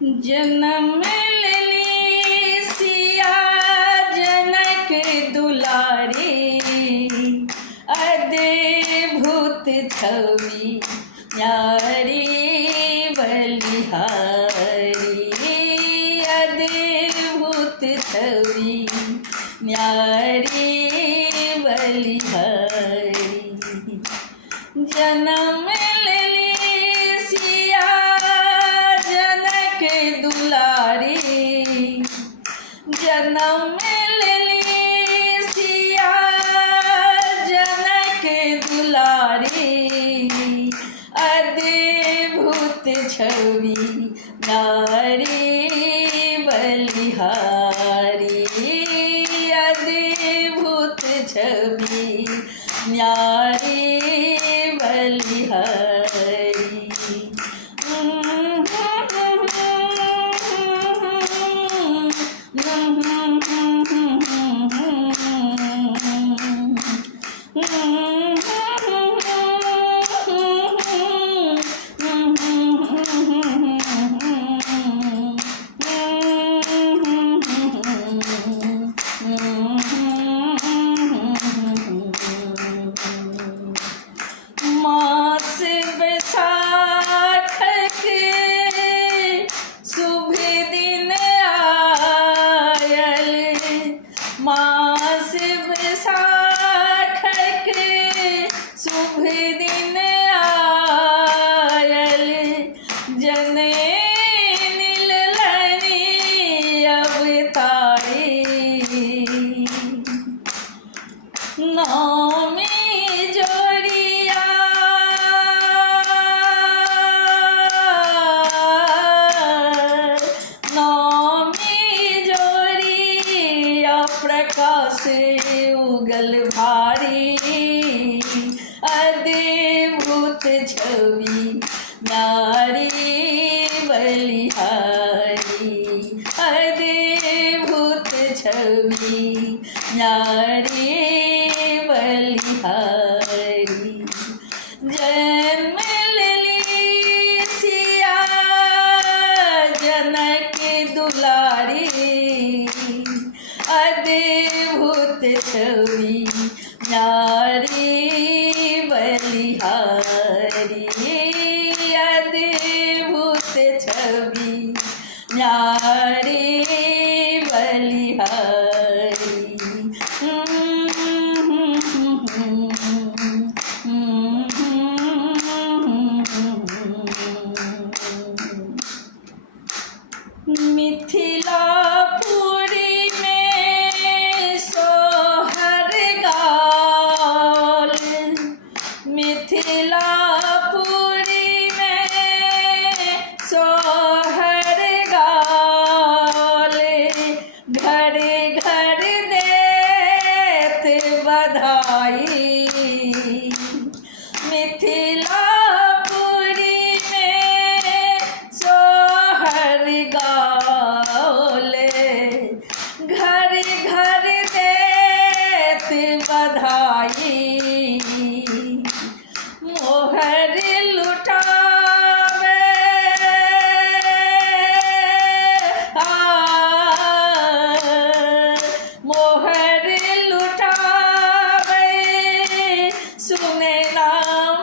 जन्म लेली सिया जनक दुलारी, अद्भुत छवि न्यारी बलिहारी, अद्भुत छवि न्यारी बलिहारी। जन्म लेली सिया जनक दुलारी, जन्म लेली सिया जनक दुलारी, अद्भुत छवि नारी बलिहारी, अद्भुत छवि न्यारी बलिहारी। मास बैसाख के शुभ दिन आयल, मास बैसाख के शुभ दिन आयल, जने नीललनी अवतारी, नौमी जोड़िया प्रकाश उगल भारी, अद्भुत छवि नारी बलिहारी, अद्भुत छवि नारी बलिहारी। जन्म लेली सिया जनक दुलारी, अद्भुत छवि नारी बलिहारी, अद्भुत छवि नारी बलिहारी। मिथिलापुरी में सोहर गाल, मिथिलापुरी में सोहर गाल, घर घर देत बधाई, मिथिलापुरी में सोहर गाल, घर घर देत बधाई, मोहर लुटावे मोहर लुटावे, सुने ना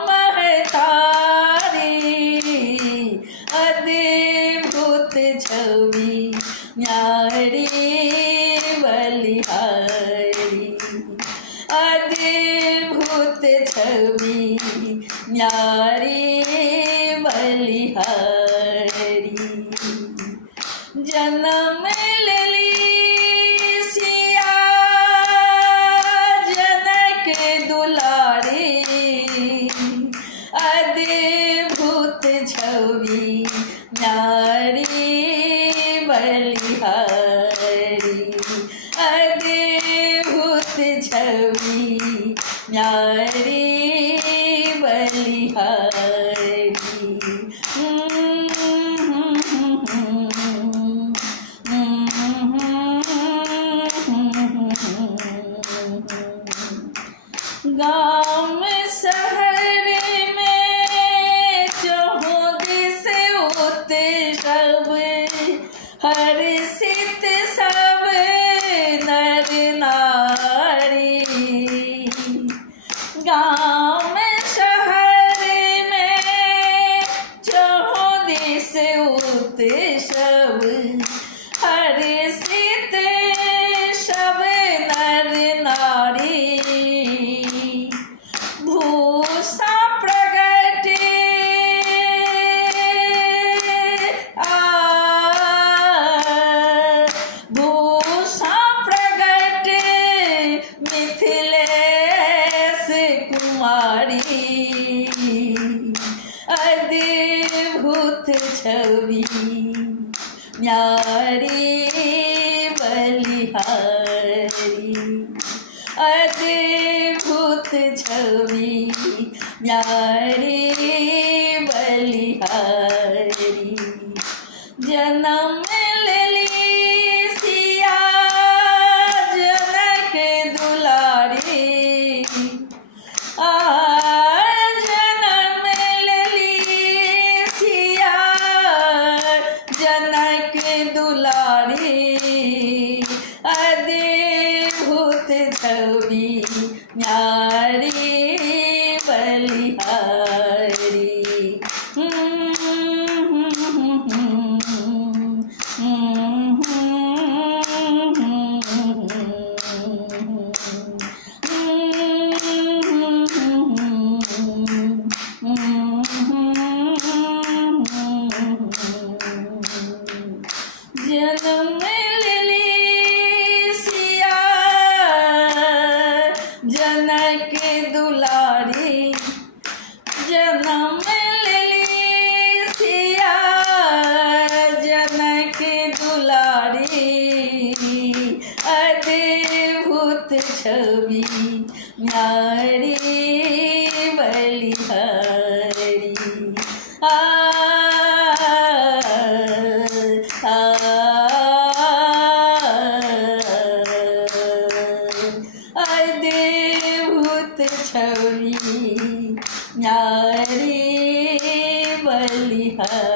महतारी, अद्भुत छवि न्यारी बलिहारी, अद्भुत छवि न्यारी बलिहारी। जन्म लेली सिया जनक दुलारी, अद्भुत छवि नारी बलिहारी, अद्भुत छवि नारी बलिहारी। गाँव शहर में जो सब गाँव में शहर में चौहों दिस उत्सव हर्षित सब नर नारी भूषा प्रगट भूषा प्रगट मिथिलेश कुमारी अद्भुत छवि न्यारी बलिहारी अद्भुत छवि न्यारी बलिहारी जन्म लेली सिया जनक दुलारी जन्म लेली सिया जनक दुलारी अद्भुत छवि न्यारी बलिहारी जन्म लेली सिया जनक दुलारी जन्म लेली सिया जनक दुलारी अद्भुत छवि न्यारी बलिहारी अद्भुत छवि न्यारी बलिहारी।